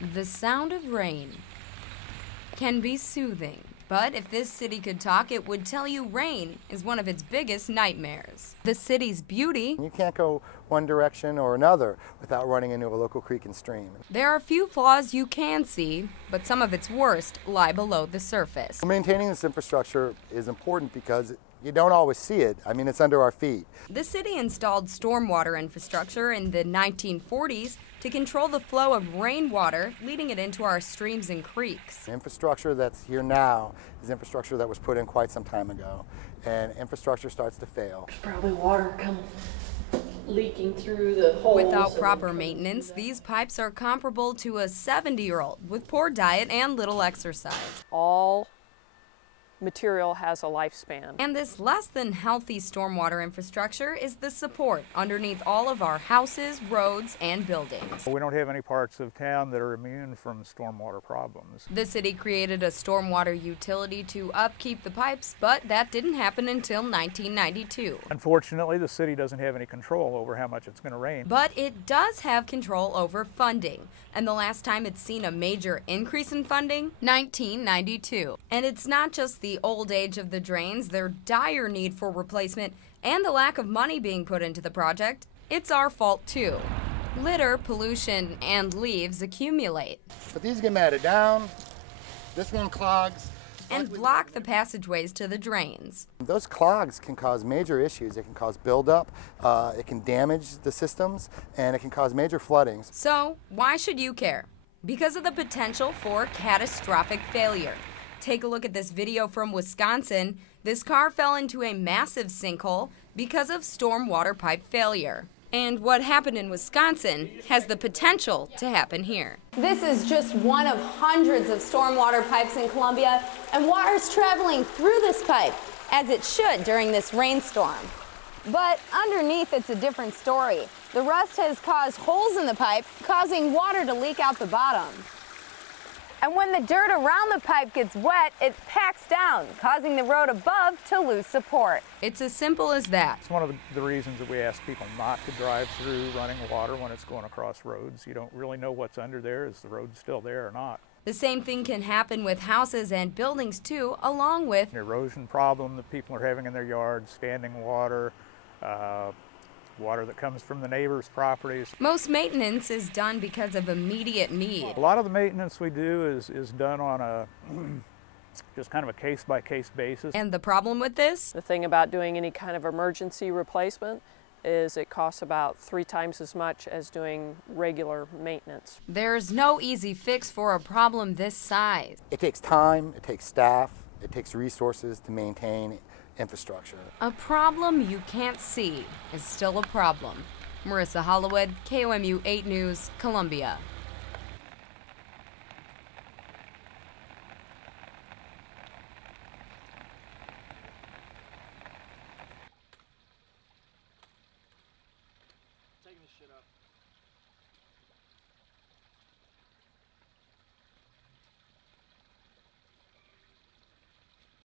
The sound of rain can be soothing, but if this city could talk, it would tell you rain is one of its biggest nightmares. The city's beauty. You can't go one direction or another without running into a local creek and stream. There are a few flaws you can see, but some of its worst lie below the surface. Maintaining this infrastructure is important because you don't always see it. I mean, it's under our feet. The city installed stormwater infrastructure in the 1940s to control the flow of rainwater, leading it into our streams and creeks. The infrastructure that's here now is infrastructure that was put in quite some time ago, and infrastructure starts to fail. There's probably water leaking through the holes. Without proper maintenance, these pipes are comparable to a 70-year-old with poor diet and little exercise. All material has a lifespan. And this less than healthy stormwater infrastructure is the support underneath all of our houses, roads, and buildings. We don't have any parts of town that are immune from stormwater problems. The city created a stormwater utility to upkeep the pipes, but that didn't happen until 1992. Unfortunately, the city doesn't have any control over how much it's going to rain. But it does have control over funding. And the last time it's seen a major increase in funding, 1992. And it's not just the old age of the drains, their dire need for replacement, and the lack of money being put into the project. It's our fault too. Litter, pollution, and leaves accumulate. But these get matted down, this one clogs. And block the passageways to the drains. Those clogs can cause major issues. It can cause buildup, it can damage the systems, and it can cause major floodings. So, why should you care? Because of the potential for catastrophic failure. Take a look at this video from Wisconsin. This car fell into a massive sinkhole because of stormwater pipe failure. And what happened in Wisconsin has the potential to happen here. This is just one of hundreds of stormwater pipes in Columbia, and water's traveling through this pipe, as it should during this rainstorm. But underneath, it's a different story. The rust has caused holes in the pipe, causing water to leak out the bottom. And when the dirt around the pipe gets wet, it packs down, causing the road above to lose support. It's as simple as that. It's one of the reasons that we ask people not to drive through running water when it's going across roads. You don't really know what's under there. Is the road still there or not? The same thing can happen with houses and buildings too, along with an erosion problem that people are having in their yards, standing water, water that comes from the neighbors' properties. Most maintenance is done because of immediate need. A lot of the maintenance we do is done on a just kind of a case-by-case basis. And the problem with this? The thing about doing any kind of emergency replacement is it costs about 3 times as much as doing regular maintenance. There's no easy fix for a problem this size. It takes time, it takes staff, it takes resources to maintain infrastructure. A problem you can't see is still a problem. Marissa Hollywood, KOMU 8 News, Columbia. Taking this shit up.